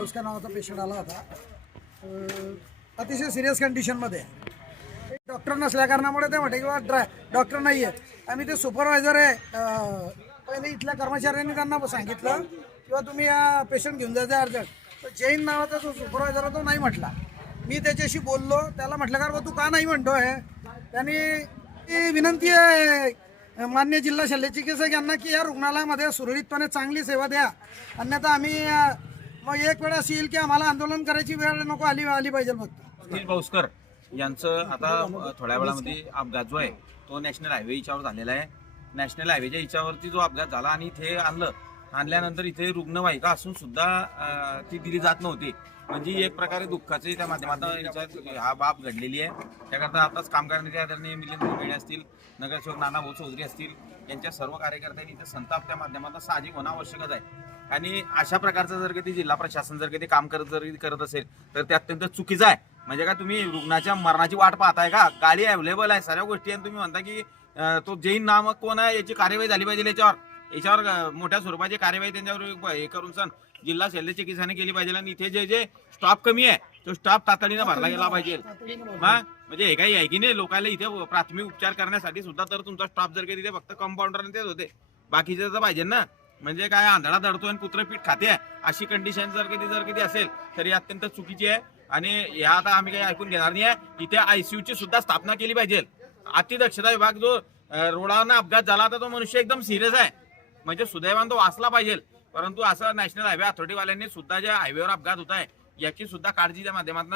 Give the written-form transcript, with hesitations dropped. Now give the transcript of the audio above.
पौस्कर नावाचा पेशंट आला होता. अतिशय सिरियस कंडिशनमध्ये. डॉक्टर नसल्या कारणामुळे ते म्हटले किंवा डॉक्टर नाही आहेत. आम्ही ते सुपरवायझर आहे पहिले इथल्या कर्मचाऱ्यांनी त्यांना सांगितलं किंवा तुम्ही या पेशंट घेऊन जायचं अर्जंट. तर जैन नावाचा जो सुपरवायझर तो नाही म्हटला. मी त्याच्याशी बोललो, त्याला म्हटलं का तू का नाही म्हणतोय. त्यांनी विनंती आहे मान्य जिल्हा शल्य चिकित्सक यांना की या रुग्णालयामध्ये सुरळीतपणे चांगली सेवा द्या, अन्यथा आम्ही मग एक वेळ अशी येईल की आम्हाला आंदोलन करायची वेळ नको आली पाहिजे. फक्त अनिल पौस्कर यांचं आता थोड्या वेळामध्ये अपघात जो आहे तो नॅशनल हायवे हिच्यावर झालेला आहे. नॅशनल हायवेच्या हिच्यावरती जो अपघात झाला आणि इथे आणल्यानंतर इथे रुग्णवाहिका असून सुद्धा ती दिली जात नव्हती. म्हणजे एक प्रकारे दुःखाचे त्या माध्यमातून हा बाब घडलेली आहे. त्याकरता आताच काम करण्याचे आदरणीय मिलिंद मेढे असतील, नगरसेवक नानाभाऊ चौधरी असतील, यांच्या सर्व कार्यकर्त्यांनी इथे संताप त्या माध्यमातून साहजिक होणं आवश्यकच आहे. आणि अशा प्रकारचं जर कधी जिल्हा प्रशासन जर कधी काम करत असेल तर ते अत्यंत चुकीचं आहे. म्हणजे का तुम्ही रुग्णाच्या मरणाची वाट पाहताय का? गाडी अवेलेबल आहे, सर्व गोष्टी आहे. तुम्ही म्हणता की तो जैन नामक कोण आहे याची कार्यवाही झाली पाहिजे. याच्यावर मोठ्या स्वरूपाची कार्यवाही त्यांच्यावर हे करून जिल्हा शल्य चिकित्साने केली पाहिजे. आणि इथे जे स्टाफ कमी आहे तो स्टाफ तातडीनं भरला गेला पाहिजे. म्हणजे हे काही आहे की नाही, लोकांना इथे प्राथमिक उपचार करण्यासाठी सुद्धा तर तुमचा स्टाफ जर काही तिथे फक्त कंपाऊंडर तेच होते, बाकीचे तर पाहिजे ना. म्हणजे काय आंधळा दडतोय आणि कुत्रपीठ खाते आहे अशी कंडिशन जर कधी असेल तर ही अत्यंत चुकीची आहे. आणि या आता आम्ही काही ऐकून घेणार नाही आहे. इथे ICU ची सुद्धा स्थापना केली पाहिजे. अतिदक्षता विभाग जो रोडावरनं अपघात झाला तर तो मनुष्य एकदम सिरियस आहे, म्हणजे सुदैवान तो वाचला पाहिजे. परंतु असं नॅशनल हायवे अथॉरिटीवाल्यांनी सुद्धा ज्या हायवेवर अपघात होत आहे याची सुद्धा काळजी त्या माध्यमातून